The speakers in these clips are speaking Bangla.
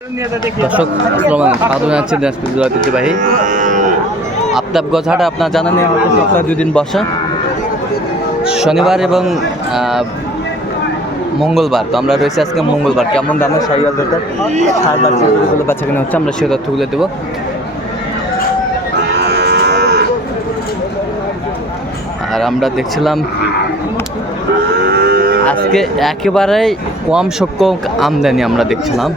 দর্শক আলাইকুম। স্বাগত দিনাজপুর ঐতিহ্যবাহী আপনার জানা নেই আমাদের সপ্তাহে দুই দিন বসা। শনিবার এবং মঙ্গলবার। তো আমরা রয়েছি আজকে মঙ্গলবার। কেমন দামের শাড়িয়াল দরকার? বাচ্চা কিনে হচ্ছে। আমরা সে তথ্যগুলো দেবো। আর আমরা দেখছিলাম, আজকে একেবারেই কম সংখ্যক আমদানি আমরা দেখছিলাম।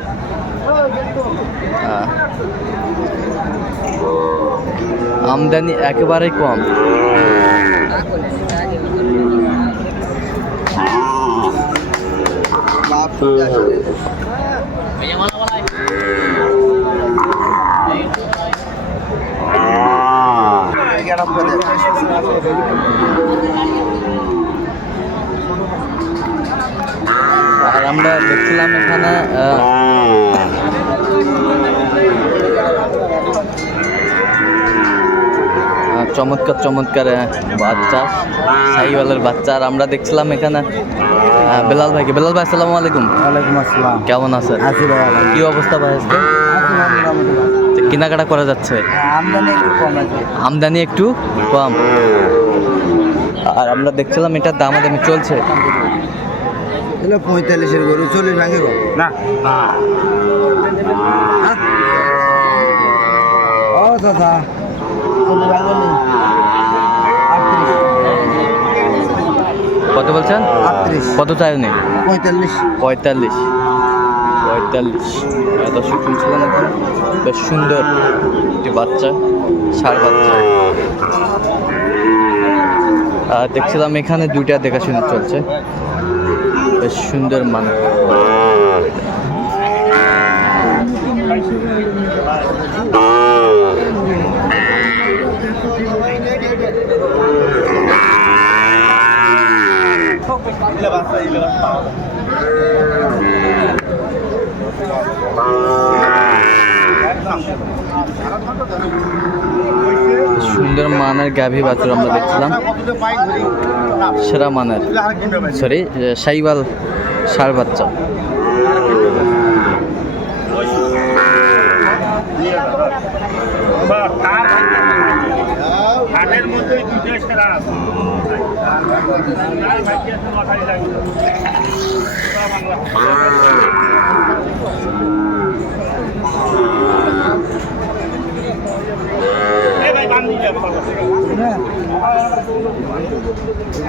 আমদানি একেবারেই কম। আর আমরা দেখছিলাম এখানে চমৎকার চমৎকার বাচ্চা সাইওয়ালের বাচ্চা। আর আমরা দেখছিলাম এখানে বেলাল ভাইকে। বেলাল ভাই আসসালামু আলাইকুম। ওয়ালাইকুম আসসালাম। কেমন আছেন? আছি ভাই কি অবস্থা ভাই আজকে? কেনাকাটা করা যাচ্ছে। আমদানি একটু কম আছে। আমদানি একটু কম। আর আমরা দেখছিলাম এটার দামাদামি চলছে। পঁয়তাল্লিশের গরু চল্লিশ ভাঙে গো। না। ও দাদা চল্লিশ ভাঙে নি আটত্রিশ কত বলছেন? কত চাই নেই পঁয়তাল্লিশ। পঁয়তাল্লিশ। পঁয়তাল্লিশ। দর্শক শুনছিলাম এখন? বেশ সুন্দর একটি বাচ্চা ষাড় বাচ্চা। আর দেখছিলাম এখানে দুইটা দেখাশোনা চলছে। বেশ সুন্দর মান সুন্দর মানের গাভী বাছুর আমরা দেখছিলাম। সেরা মানের। সরি সাইবাল সার বাচ্চা।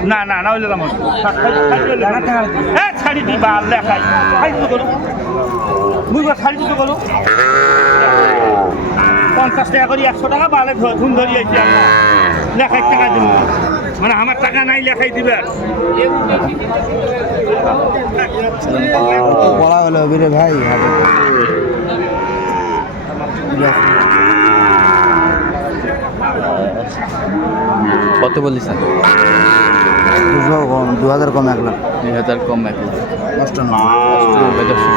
না না না হইলে আমার হ্যাঁ ছাড়ি দিবা লেখাই। খাই দিতে করো মুই ছাড়ি দিতে করো পঞ্চাশ টাকা করে একশো টাকা বালে ধুন ধরিয়েছি আমরা। লেখাই টাকা দিব মানে আমার টাকা নাই লেখাই দিবে বলা হলো ভাই কত কম দু হাজার কম এক লাখ। দুই হাজার কম এক লাখ।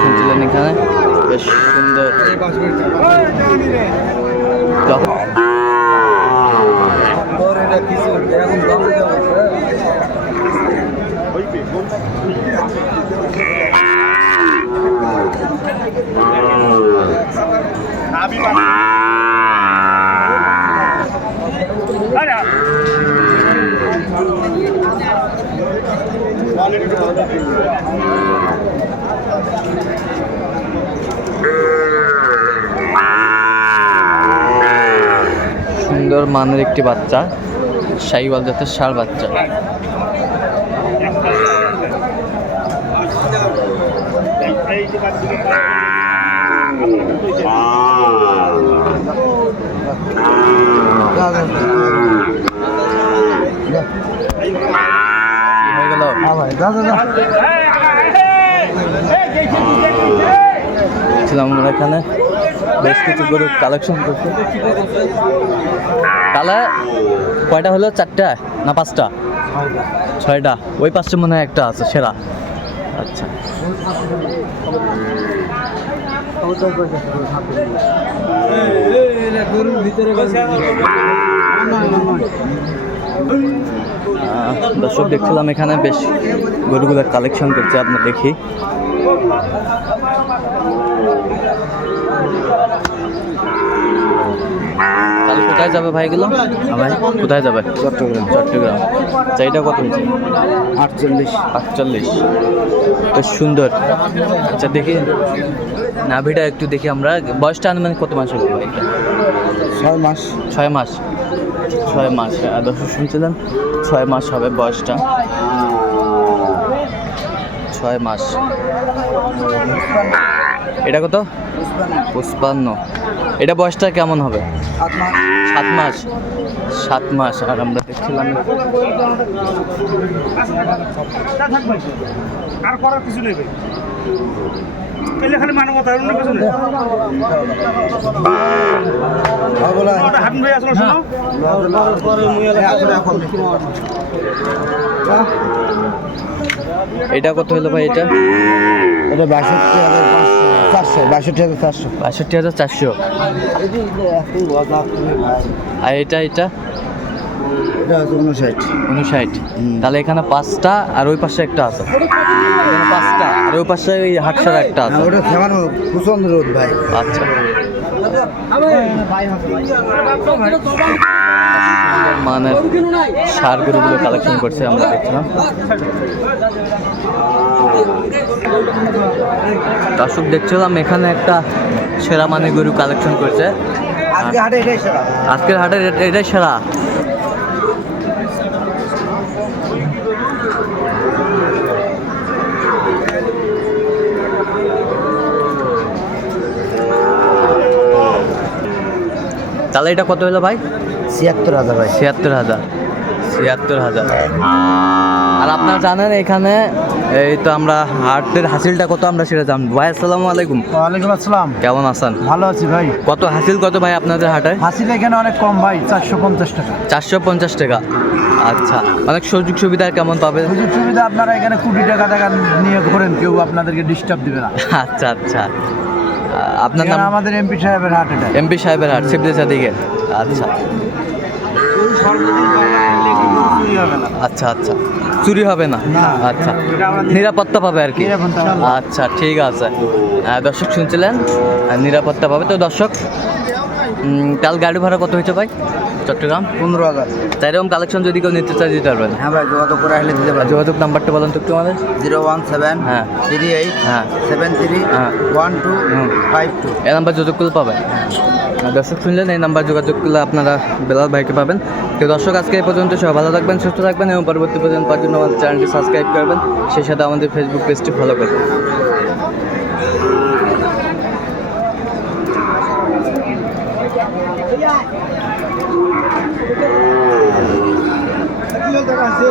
শুনছিলেন এখানে? বেশ সুন্দর। যখন সুন্দর মানের একটি বাচ্চা শাহিওয়াল জাতের ষাড় বাচ্চা। ছিলাম আমরা এখানে। বেশ কিছু গরু কালেকশন করছে। কালা কয়টা হলো? চারটা না পাঁচটা? ছয়টা। ওই পাঁচটা মনে হয় একটা আছে, সেরা। আচ্ছা। গরুর দর্শক, দেখছিলাম এখানে বেশ গরুগুলোর কালেকশন করছে, আপনার দেখি। তাহলে কোথায় যাবে ভাইগুলো ভাই কোথায় যাবে? চট্টগ্রাম। চট্টগ্রাম। এটা কত হয়েছে? আটচল্লিশ। আটচল্লিশ। তো সুন্দর। আচ্ছা দেখি। নাভিটা একটু দেখি আমরা। বয়সটা আনুমানিক কত মাস ভাই ছয় মাস। ছয় মাস। ছয় মাস। দর্শক শুনছিলেন ছয় মাস হবে বয়সটা। ছয় মাস। এটা কত? পুষ্পান্ন এটা বয়সটা কেমন হবে? সাত মাস। সাত মাস। আর আমরা দেখছিলাম আর করার কিছু নেই খালি মানবতা অন্য কিছু নেই। ওটা ভাই আসলে শোনো। এটা কত হলো ভাই এটা? এটা বাষট্টি হাজার চারশো বাষট্টি হাজার চারশো। বাষট্টি হাজার চারশো। আর এটা এটা? এটা হচ্ছে উনষাট। উনষাট। হুম। তাহলে এখানে পাঁচটা আর ওই পাশে একটা আছে। এখানে পাঁচটা আর ওই পাশে ওই হাটসারা একটা আছে। ওটা প্রচণ্ড রোদ ভাই। আচ্ছা। মানের সার গরুগুলো কালেকশন করছে আমরা দেখছিলাম। দর্শক দেখছিলাম এখানে একটা সেরা মানে গরু কালেকশন করছে। হাটে আজকের হাটের এটাই সেরা। তাহলে এটা কত হলো ভাই? ছিয়াত্তর হাজার ভাই। ছিয়াত্তর হাজার। ছিয়াত্তর হাজার। আর আপনারা জানেন এখানে এই তো আমরা হাটের হাসিলটা কত আমরা সেটা জানব। ভাই আসসালামু আলাইকুম। ওয়ালাইকুম আসসালাম। কেমন আছেন? ভালো আছি ভাই। কত হাসিল কত ভাই আপনাদের হাটে? হাসিল এখানে অনেক কম ভাই চারশো পঞ্চাশ টাকা। চারশো পঞ্চাশ টাকা। আচ্ছা অনেক সুযোগ সুবিধা কেমন পাবে? সুযোগ সুবিধা আপনারা এখানে কোটি টাকা টাকা নিয়ে ঘোরেন কেউ আপনাদেরকে ডিস্টার্ব দিবে না। আচ্ছা আচ্ছা। আপনার নাম? আমাদের এমপি সাহেবের হাট এটা এমপি সাহেবের হাট শিবদেশা দিকে আচ্ছা। আচ্ছা আচ্ছা। চুরি হবে না। আচ্ছা। নিরাপত্তা পাবে আর কি? আচ্ছা ঠিক আছে। দর্শক শুনছিলেন? নিরাপত্তা পাবে। তো দর্শক কাল গাড়ি ভাড়া কত হয়েছে ভাই? চট্টগ্রাম? পনেরো হাজার। তাই এরকম কালেকশন যদি কেউ নিতে চায় দিতে পারবেন। হ্যাঁ ভাই যোগাযোগ করে আসলে দিতে পারব যোগাযোগ নাম্বারটা বলেন তো একটু আমাদের। জিরো ওয়ান সেভেন হ্যাঁ। থ্রি এইট হ্যাঁ। সেভেন থ্রি হ্যাঁ। One two five two. এই নাম্বার যোগাযোগ করলে পাবেন দর্শক শুনলেন এই নাম্বার যোগাযোগ করলে আপনারা বেলাল ভাইকে পাবেন। তো দর্শক আজকে এই পর্যন্ত সবাই ভালো থাকবেন সুস্থ থাকবেন এবং পরবর্তী পর্যন্ত পাওয়ার জন্য আমাদের চ্যানেলটি সাবস্ক্রাইব করবেন। সেই সাথে আমাদের ফেসবুক পেজটি ফলো করবেন। দেখা আছে